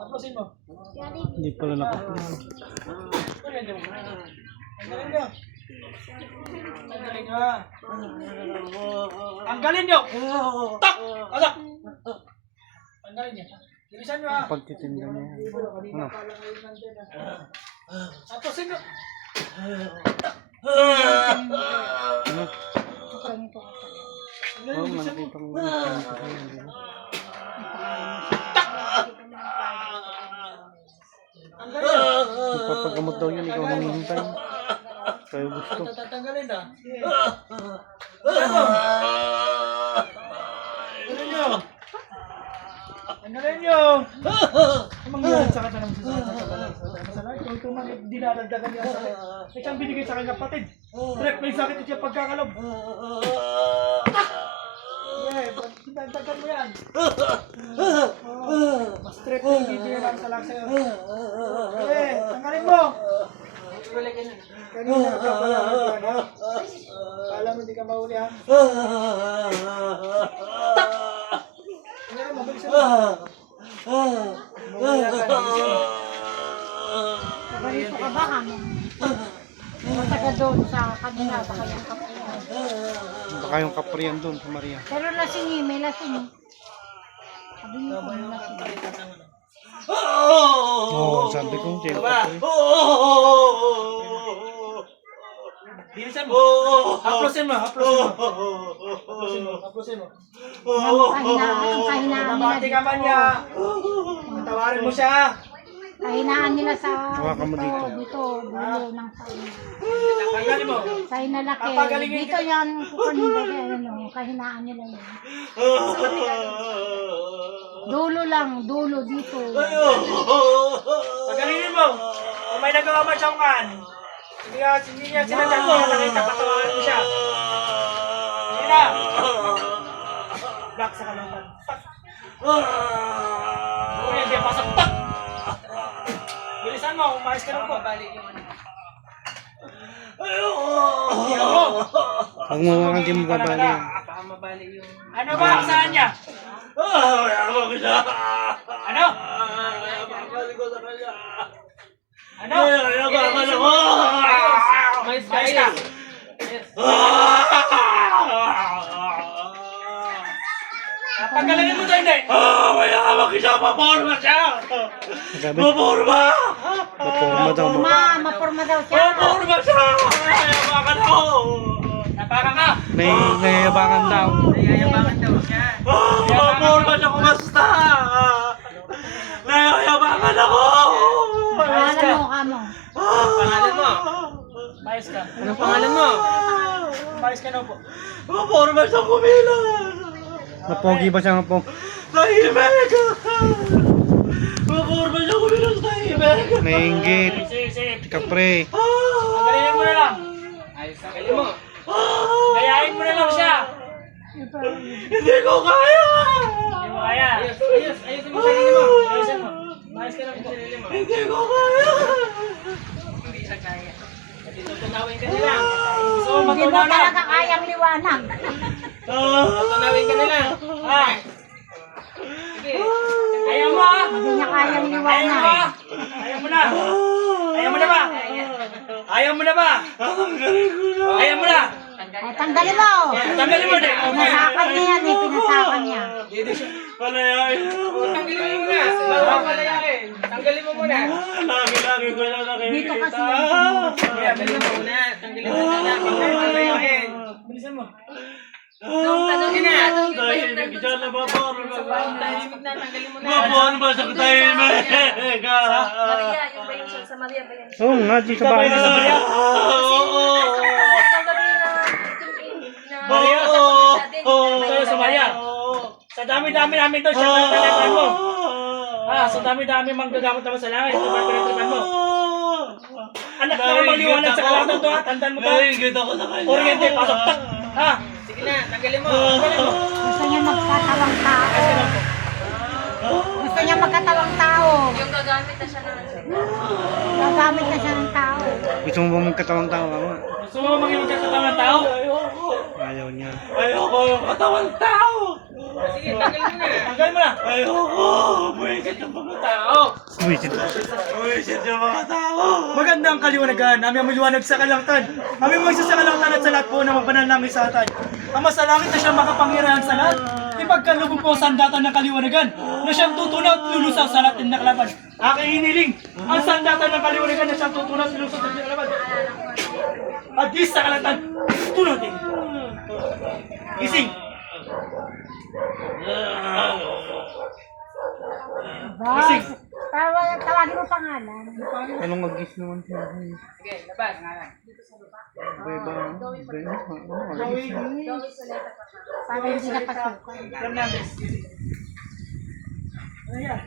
Tapusin mo. Hindi pala nakapunan. Tanggalin nyo. Tanggalin nyo. Tanggalin nyo. Tak! Asak! Tanggalin nyo. Bilisan nyo ha. Pagtitinda niya. Ano? Tapusin nyo. Ano? Oo, Bilisan mo. nakita ko. Magpapagamot daw yun, ikaw namihintay. Kaya gusto. Tatanggalin na. Bilisan mo. Tanggalin nyo. Tanggalin nyo. Ang mangyayari sa kanya naman sa sakit. Ito dinadagdagan niya sa sakit. Siyang binigay sa kanya kapatid. Direct may sakit at siya pagkakalob. Yeah, dagdagan mo yan. Mas direct yung hindi lang sa lang sa'yo. Okay, tanggalin mo. Kanina nagkapalaman ko na. Kala mo hindi ka mahuli ha. Tanggalin mo, bilisan mo. Barito ka ba kami? Mataga doon sa kanila, baka yung kapunan. Baka yung kapriyan doon sa Maria. Pero lasing eh, may lasing. Sabi niyo kung lasing. Oo, sabi ko, hindi yung kapriyan. Bilisan mo. Haplosin mo, haplosin mo. Haplosin mo, haplosin mo. Ang kahinaan Nabati nila ka man niya. Tawarin mo siya. Kahinaan nila sa Hawakan mo dito. dito, dulo ng sain. Tanggalin mo. Sain na laki. Papagalingin Dito yan, kukunin ba ano, kahinaan nila yun. Dulo lang, dulo dito. Pagalingin mo. Kung may nagawa mo siyang kan. Hindi niya sila dyan. Hindi niya nakita. Patawarin mo siya. Sige na. Black sa kalangan. Kung hindi, pasok. Tak! Bilisan mo. Umayos ka na po. Pag mawakan din mababali yan. Ano ba ang saan niya? Ano? Ano? Umayos ka. Tanggalin mo to hindi. Sabi, maporma daw. Maporma daw siya. Napaka ka. Nayayabangan daw. Nayayabangan daw siya. Pangalan mo, kamo. Pangalan mo? Mayos ka. Anong pangalan mo? Mayos ka na po. Napogi ba siya po? Nainggit. Sige. Kapre. Galingan mo na lang. Galing mo. Gayahin mo na lang siya. Hindi mo kaya. Ayusin mo sarili mo. Ayusin mo. Mayos ka na po. Hindi ko kaya. Hindi siya kaya. Tutunawin ka nila. Gusto mo Hindi mo matunaw na. talaga kayang liwanag. Tutunawin ka nila. Ha? Sige. Ayaw mo ha? Hindi niya kayang Ayaw mo liwanag. ha? Ayaw mo na. Ayaw mo na ba? Ayaw mo na ba? Ayaw mo na. O, tanggalin mo. Tanggalin mo din. Pinasakan niya yan eh, pinasakan niya. Tanggalin mo muna. Bago ka palayain. Tanggalin mo muna. Dito kasi yan. Tanggalin mo muna. Tanggalin mo muna. Bago ka palayain. Bilisan mo. Tanongin na. Tahimik na. Tanggalin mo na. Maria, yung ba yung sa Maria ba yan? Oo nga, di sa bahay nila. Maria. Maria. Sa'yo sa Maria. Sa dami-dami namin to, siya pinagtalagan mo. Sa dami-dami manggagamot naman sa langit. Ito ba pinagtalagan mo? Anak na maliwanag sa kalatan to ha. Tandaan mo to. Oriente, pasok. Tak! Ha? Sige na, tanggalin mo. Gusto niya magkatawang tao. Gusto niya magkatawang tao. Yung gagamit na siya ng Gagamit na siya ng tao. Gusto mo ba magkatawang tao? Ama? Gusto mo maging magkakatawan ng tao? Ayaw niya. Ayoko yung katawan ng tao. Sige, tanggal mo na. Ayoko! Buwisit yung mga tao! Buwisit. Buwisit yung mga tao! Magandang kaliwanagan, aming maliwanag sa kalangtan. Aming mga isa sa kalangtan at sa lahat po ng mapanalangin sa atan. Ang masalangit na siyang makapangyarihan sa lahat. Ipagkalubog po sa sandatan ng kaliwanagan na siyang tutunaw at lulusaw sa lahat ng nakalaban. Aking hiniling, ang sandatan ng kaliwanagan na siyang tutunaw at lulusaw sa lahat ng nakalaban. At di sa kalangtan, tunaw din. Gising! Boss, tawagin mo pangalan. Anong mag-gis naman siya? Sige, labas nga lang. Iba-iba. Para hindi na pasukan. Fernandez. Ayan.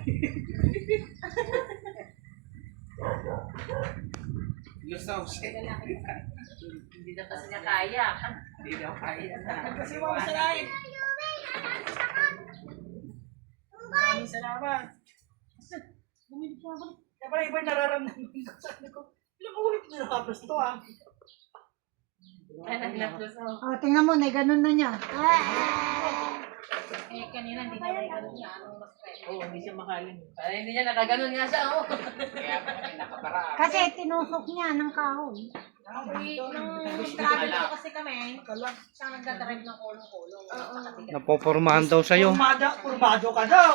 Gusto ko siya. Hindi na kasi niya kaya. Hindi daw kaya na. Kasi mo sa lahat. Maraming salamat. Bumili ko ako. Kaya pala iba yung nararamdaman ko. Sabi ko, ilang ulit na nakapos to ah. O, tingnan mo, na ganun na niya. Eh, kanina hindi niya may ganun niya. Anong mas kaya? Oo, hindi siya makalim. Ay, hindi niya nakaganon nga siya, oh. Kaya pa namin nakapara. Kasi tinusok niya ng kahoy. Nung travel ko kasi kami, siya nagdadrive ng kulong-kulong. Napopormahan daw sa'yo. Purbado ka daw.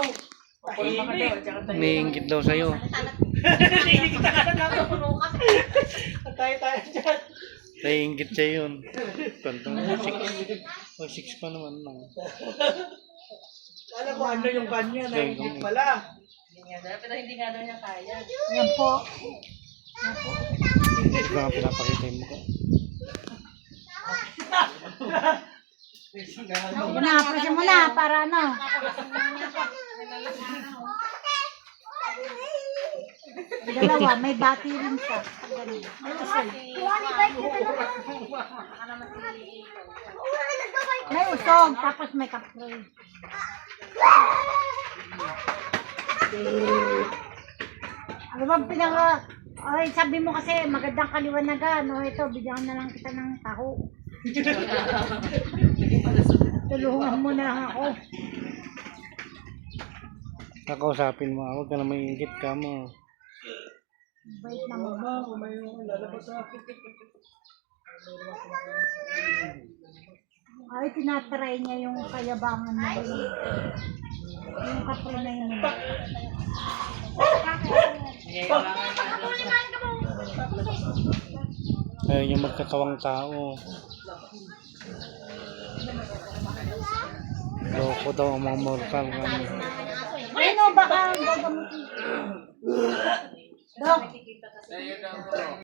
Niinggit daw sa'yo. Nakikita ka na daw. Tayo dyan. Naiinggit siya yun. Tantang 6. O 6 pa naman lang. Alam ko ano yung kanya, naingit pala. Hindi nga daw, pero hindi nga daw niya kaya. Yan po. Hindi ko nga pinapakita yung mukha. Sige na, pressure mo na, para ano. Dalawa, may bati rin siya. Ganun. May usog, tapos may kapre. Ano bang pinaka... Ay, sabi mo kasi magandang kaliwanagan. O ito, bigyan na lang kita ng taho. Tulungan mo na lang ako. Kakausapin mo. Huwag ka na maiinggit ka mo. Bait naman. May lalabas sa akin. Ay, tinatry niya yung kayabangan na yun. Yung kapre na yun. Ayaw niya magkakawang tao. Loko daw ang mga mortal. Ano, baka gagamutin. Dok,